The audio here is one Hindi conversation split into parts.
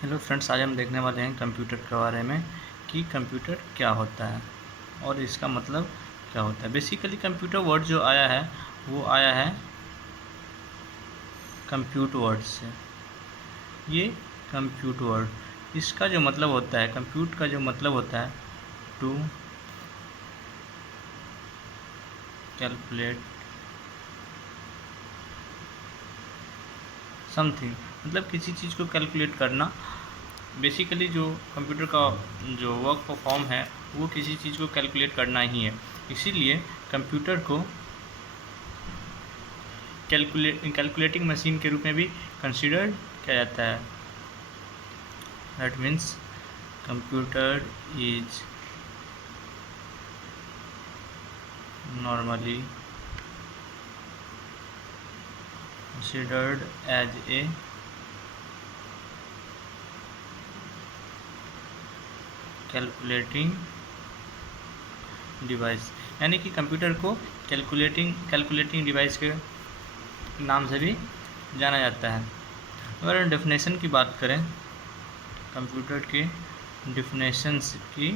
हेलो फ्रेंड्स, आज हम देखने वाले हैं कंप्यूटर के बारे में कि कंप्यूटर क्या होता है और इसका मतलब क्या होता है। बेसिकली कंप्यूटर वर्ड जो आया है वो आया है कंप्यूट वर्ड से। ये कंप्यूट वर्ड, इसका जो मतलब होता है, कंप्यूट का जो मतलब होता है टू कैलकुलेट समथिंग, मतलब किसी चीज़ को कैलकुलेट करना। बेसिकली जो कंप्यूटर का जो वर्क परफॉर्म है वो किसी चीज़ को कैलकुलेट करना ही है। इसीलिए कंप्यूटर को कैलकुलेटिंग मशीन के रूप में भी कंसिडर्ड किया जाता है। That means computer is normally considered as a calculating device, यानी कि कंप्यूटर को कैलकुलेटिंग डिवाइस के नाम से भी जाना जाता है। अगर डेफिनेशन की बात करें कंप्यूटर के डेफिनेशंस की,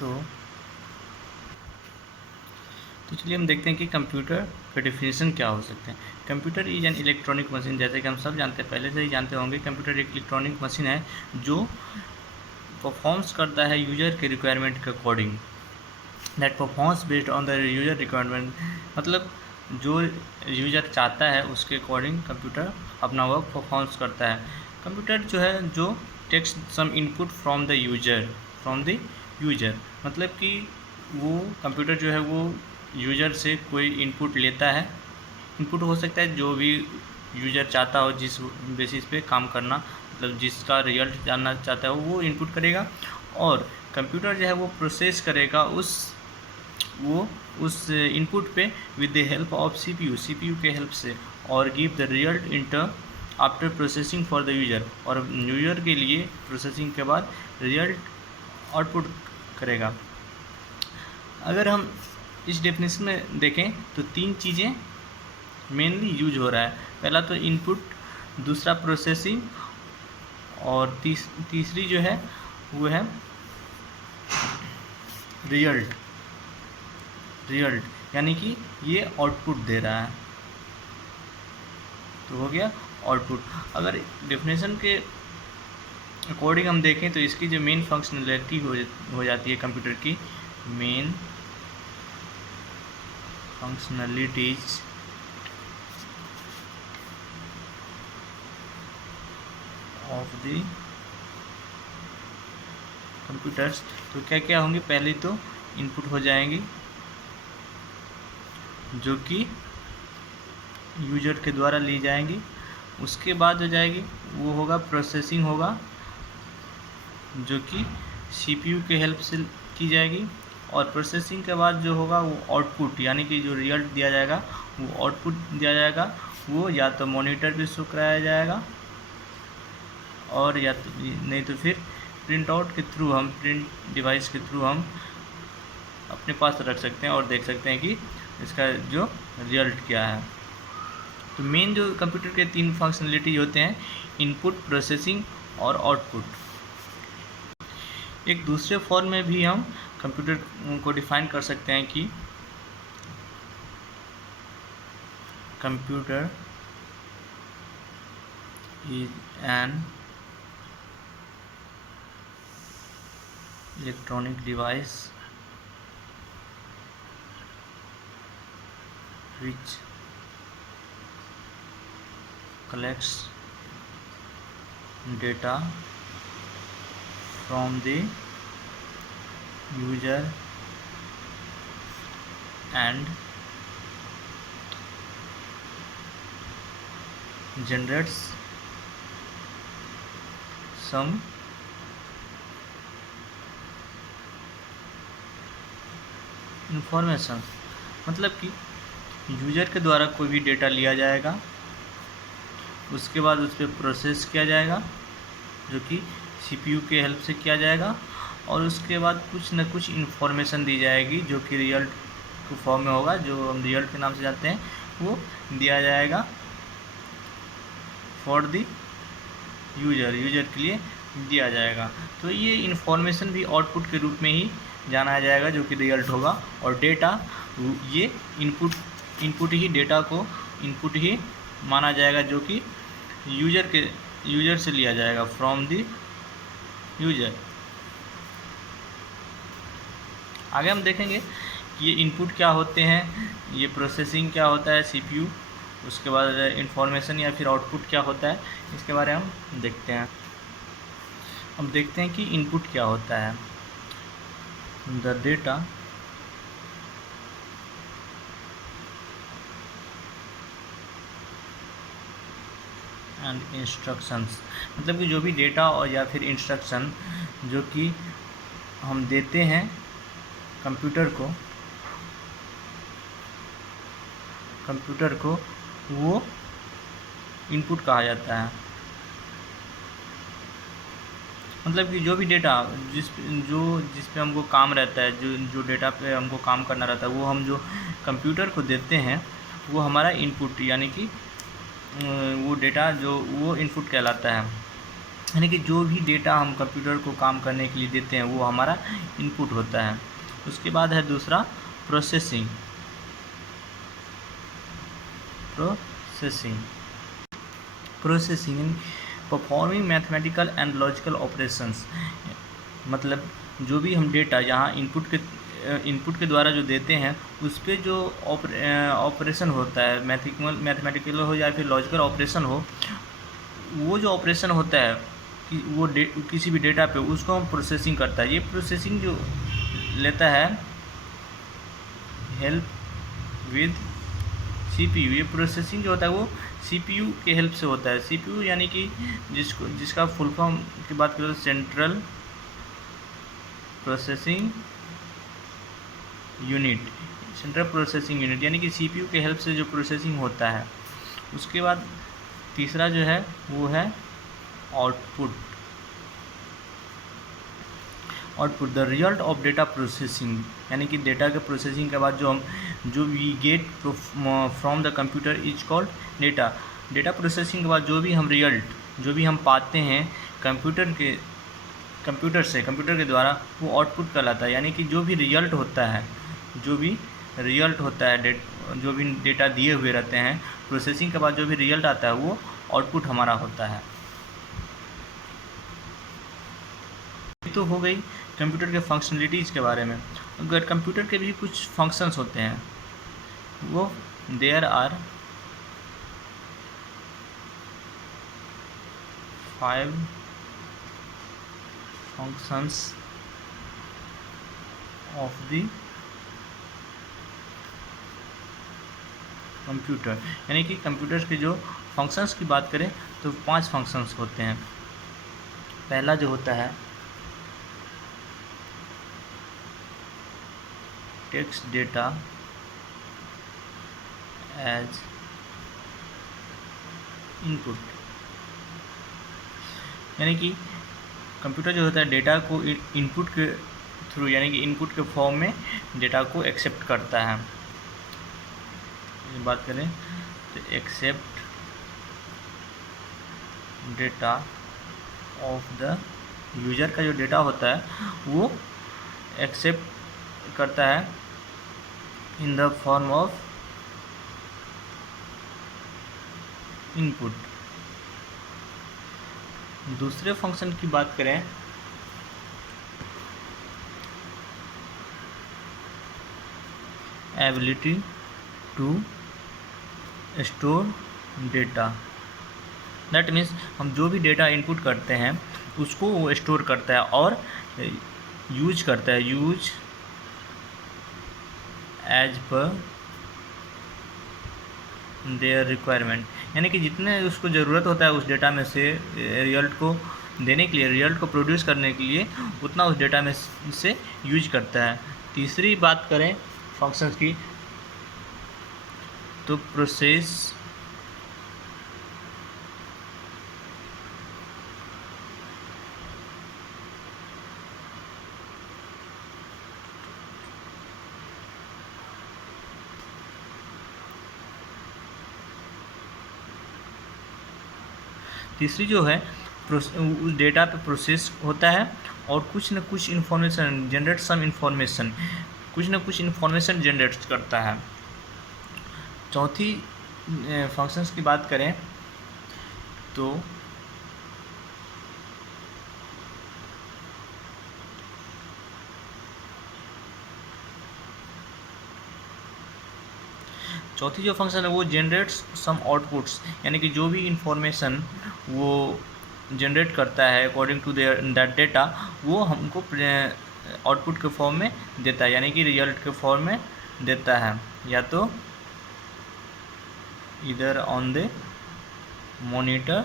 तो चलिए हम देखते हैं कि कंप्यूटर का डेफिनेशन क्या हो सकते हैं। Computer is an electronic machine, जैसे कि हम सब जानते हैं, पहले से ही जानते होंगे। कंप्यूटर एक इलेक्ट्रॉनिक मशीन है जो परफॉर्म्स करता है यूजर के रिक्वायरमेंट के according. That performs based on the user requirement, मतलब जो यूजर चाहता है उसके अकॉर्डिंग कंप्यूटर अपना वर्क परफॉर्म्स करता है। कंप्यूटर जो है जो takes some input from the user, मतलब कि वो कंप्यूटर जो है वो यूजर से कोई इनपुट लेता है। इनपुट हो सकता है जो भी यूजर चाहता हो, जिस बेसिस पे काम करना, मतलब जिसका रिजल्ट जानना चाहता है वो इनपुट करेगा, और कंप्यूटर जो है वो प्रोसेस करेगा उस इनपुट पे with the help of CPU के हेल्प से, और give the result in term after processing for the user, और यूजर के लिए प्रोसेसिंग के बाद रिजल्ट आउटपुट करेगा। अगर हम इस डेफिनेशन में देखें तो तीन चीज़ें मेनली यूज हो रहा है। पहला तो इनपुट, दूसरा प्रोसेसिंग, और तीसरी जो है वो है रिजल्ट, यानी कि ये आउटपुट दे रहा है, तो हो गया आउटपुट। अगर डेफिनेशन के अकॉर्डिंग हम देखें तो इसकी जो मेन फंक्शनलिटी हो जाती है कंप्यूटर की, main functionalities of the computers, तो क्या क्या होंगी। पहले तो इनपुट हो जाएंगी जो कि यूजर के द्वारा ली जाएंगी। उसके बाद हो जाएगी वो होगा प्रोसेसिंग होगा जो कि सीपीयू के हेल्प से की जाएगी, और प्रोसेसिंग के बाद जो होगा वो आउटपुट, यानी कि जो रिजल्ट दिया जाएगा वो आउटपुट दिया जाएगा। वो या तो मॉनिटर पे शो कराया जाएगा, और या तो नहीं तो फिर प्रिंट आउट के थ्रू, हम प्रिंट डिवाइस के थ्रू हम अपने पास रख सकते हैं और देख सकते हैं कि इसका जो रिजल्ट क्या है। तो मेन जो कंप्यूटर के तीन फंक्शनलिटी होते हैं, इनपुट, प्रोसेसिंग और आउटपुट। एक दूसरे फॉर्म में भी हम कंप्यूटर को डिफाइन कर सकते हैं कि computer is an electronic device which collects data from the user and generates some information, मतलब कि यूजर के द्वारा कोई भी डेटा लिया जाएगा, उसके बाद उस पर प्रोसेस किया जाएगा जो कि सीपीयू के हेल्प से किया जाएगा, और उसके बाद कुछ न कुछ इन्फॉर्मेशन दी जाएगी जो कि रिजल्ट के फॉर्म में होगा, जो हम रिजल्ट के नाम से जानते हैं, वो दिया जाएगा फॉर दी यूजर के लिए दिया जाएगा। तो ये इन्फॉर्मेशन भी आउटपुट के रूप में ही जाना जाएगा जो कि रिजल्ट होगा, और डेटा ये इनपुट ही डेटा को इनपुट ही माना जाएगा जो कि यूजर से लिया जाएगा, फ्रॉम द यूजर। आगे हम देखेंगे कि ये इनपुट क्या होते हैं, ये प्रोसेसिंग क्या होता है सीपीयू, उसके बाद इंफॉर्मेशन या फिर आउटपुट क्या होता है, इसके बारे में हम देखते हैं। हम देखते हैं कि इनपुट क्या होता है। द डेटा एंड इंस्ट्रक्शंस, मतलब कि जो भी डेटा और या फिर इंस्ट्रक्शन जो कि हम देते हैं कंप्यूटर को वो इनपुट कहा जाता है। मतलब कि जो भी डेटा जिस पे हमको काम रहता है, जो डेटा पे हमको काम करना रहता है, वो हम जो कंप्यूटर को देते हैं वो हमारा इनपुट, यानी कि वो डेटा जो वो इनपुट कहलाता है। यानी कि जो भी डेटा हम कंप्यूटर को काम करने के लिए देते हैं वो हमारा इनपुट होता है। उसके बाद है दूसरा processing. Performing mathematical and logical operations, मतलब जो भी हम डेटा यहाँ इनपुट के द्वारा जो देते हैं उस पर जो ऑपरेशन होता है, मैथमेटिकल हो या फिर लॉजिकल ऑपरेशन हो, वो जो ऑपरेशन होता है कि वो किसी भी डेटा पे, उसको हम प्रोसेसिंग करता है। ये प्रोसेसिंग जो लेता है हेल्प विद सीपीयू, ये प्रोसेसिंग जो होता है वो सीपीयू के हेल्प से होता है। सीपीयू यानी कि जिसका फुल फॉर्म की बात करें तो सेंट्रल प्रोसेसिंग यूनिट, यानी कि सीपीयू के हेल्प से जो प्रोसेसिंग होता है। उसके बाद तीसरा जो है वो है output, the result of data processing, यानी कि डेटा के प्रोसेसिंग के बाद जो we get from the computer is called data. Data processing के बाद जो भी हम पाते हैं कंप्यूटर के द्वारा, वो आउटपुट कहलाता है। यानी कि जो भी रिजल्ट होता है जो भी डेटा दिए हुए रहते हैं, प्रोसेसिंग के बाद जो भी रिजल्ट आता है वो आउटपुट हमारा होता है। तो हो गई कंप्यूटर के फंक्शनलिटीज़ के बारे में। अगर कंप्यूटर के भी कुछ फंक्शंस होते हैं, वो there are 5 functions of the computer, यानी कि कंप्यूटर के जो फंक्शंस की बात करें तो 5 फंक्शंस होते हैं। पहला जो होता है टेक्स्ट डेटा एज इनपुट, यानी कि कंप्यूटर जो होता है डेटा को इनपुट के थ्रू, यानी कि इनपुट के फॉर्म में डेटा को एक्सेप्ट करता है। बात करें तो accept data of the user का जो डेटा होता है वो एक्सेप्ट करता है in the form of input. दूसरे फंक्शन की बात करें ability to store data, that means हम जो भी डेटा इनपुट करते हैं उसको वो स्टोर करता है और यूज करता है, use as per their requirement, यानी कि जितने उसको ज़रूरत होता है उस डेटा में से रिजल्ट को देने के लिए, रिजल्ट को प्रोड्यूस करने के लिए उतना उस डेटा में से यूज करता है। तीसरी बात करें फंक्शंस की तो प्रोसेस तीसरी जो है उस डेटा पे प्रोसेस होता है और कुछ न कुछ इन्फॉर्मेशन जनरेट सम इन्फॉर्मेशन, कुछ न कुछ इन्फॉर्मेशन जनरेट करता है। चौथी फंक्शंस की बात करें तो चौथी जो फंक्शन है वो जनरेट्स सम आउटपुट्स, यानी कि जो भी इंफॉर्मेशन वो जनरेट करता है according to their that data, वो हमको आउटपुट के फॉर्म में देता है, यानी कि रिजल्ट के फॉर्म में देता है, या तो इधर ऑन द मॉनिटर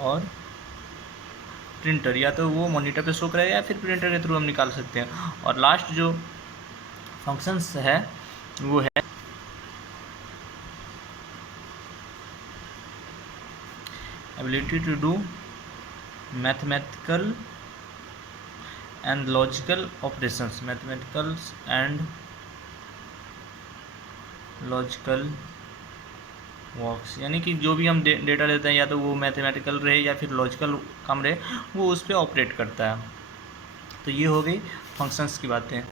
और प्रिंटर, या तो वो मॉनिटर पे शो करेगा या फिर प्रिंटर के थ्रू हम निकाल सकते हैं। और लास्ट जो फंक्शंस है वो है ability to do mathematical and logical operations, mathematical and logical works, यानी कि जो भी हम डेटा लेते हैं या तो वो मैथमेटिकल रहे या फिर लॉजिकल काम रहे, वो उस पर ऑपरेट करता है। तो ये हो गई फंक्शंस की बातें।